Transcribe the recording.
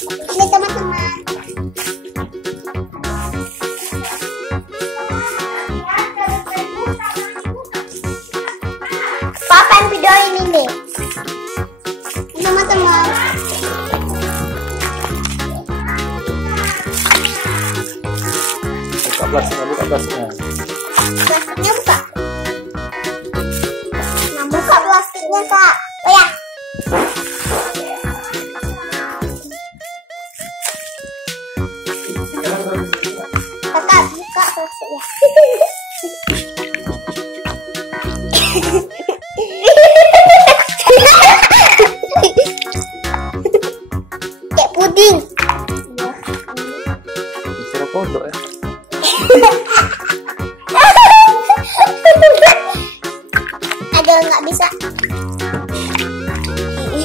Ini teman-teman. Papa yang video ini nih. Teman-teman. Buka plastiknya, buka plastiknya. Plastiknya buka. Nah, buka plastiknya, Kak. Oh ya. Kakak buka plastiknya. Kayak puding. Disuruh kodok